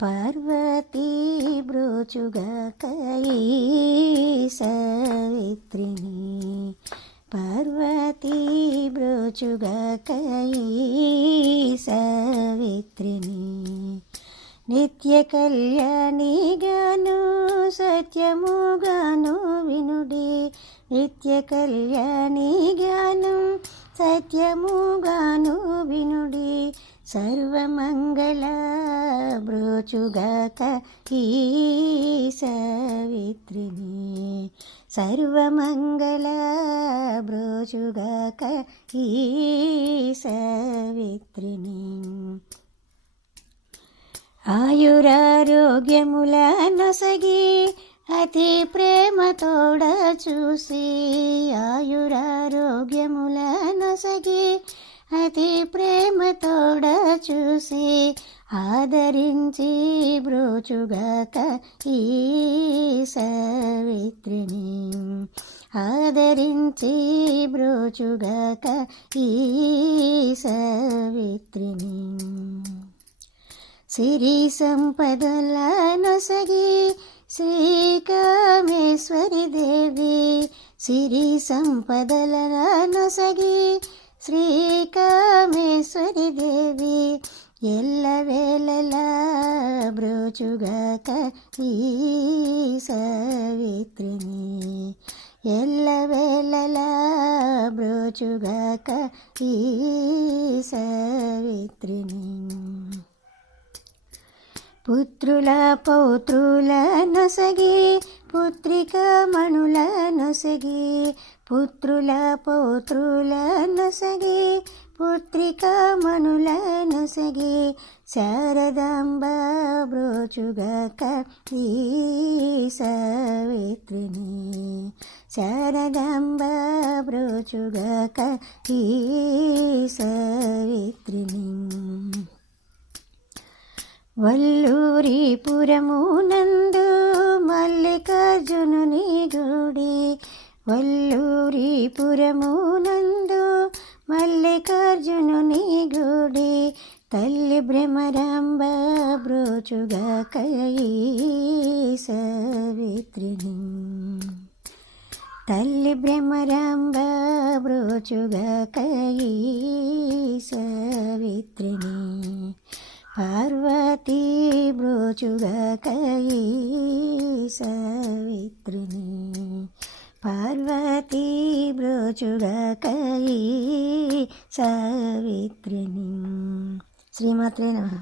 పార్వతీ బ్రోచుగాక ఈ సావిత్రిని, పార్వతీ బ్రోచుగాక ఈ సావిత్రిని. నిత్య కళ్యాణిగాను సత్యముగాను వినుడి, నిత్య కళ్యాణిగాను సత్యముగాను వినుడి. సర్వమంగళ బ్రోచుగాక ఈ సావిత్రిని, సర్వమంగళ బ్రోచుగాక ఈ సావిత్రిని. ఆయురారోగ్యముల నొసగి అతి ప్రేమతోడ చూసి, ఆయురారోగ్యముల నొసగి అతి ప్రేమతోడ చూసి. ఆదరించి బ్రోచుగాక ఈ సావిత్రిని, ఆదరించి బ్రోచుగాక ఈ సావిత్రిని. సిరి సంపదల నొసగి శ్రీకామేశ్వరి దేవి, సిరి సంపదల నొసగి శ్రీకామేశ్వరి దేవి. ఎల్లవేళలా బ్రోచుగాక ఈ సావిత్రిని, ఎల్లవేళలా బ్రోచుగాక ఈ సావిత్రిని. పుత్రుల పౌత్రుల నొసగి పుత్రిక మణుల నొసగి, పుత్రుల పౌత్రుల నొసగి పుత్రిక మణుల నొసగి. శారదాంబ బ్రోచుగాక ఈ సావిత్రిని, శారదాంబ బ్రోచుగాక ఈ సావిత్రిని. వల్లూరిపురమునందు మల్లికార్జునుని గుడి, వల్లూరిపురమునందు మల్లికార్జునుని గుడి. తల్లి భ్రమరాంబ బ్రోచుగాక ఈ సావిత్రిని, తల్లి భ్రమరాంబ బ్రోచుగాక ఈ సావిత్రిని. పార్వతీ బ్రోచుగాక ఈ సావిత్రిని, పార్వతీ బ్రోచుగాక ఈ సావిత్రిని. శ్రీమాత్రే నమః.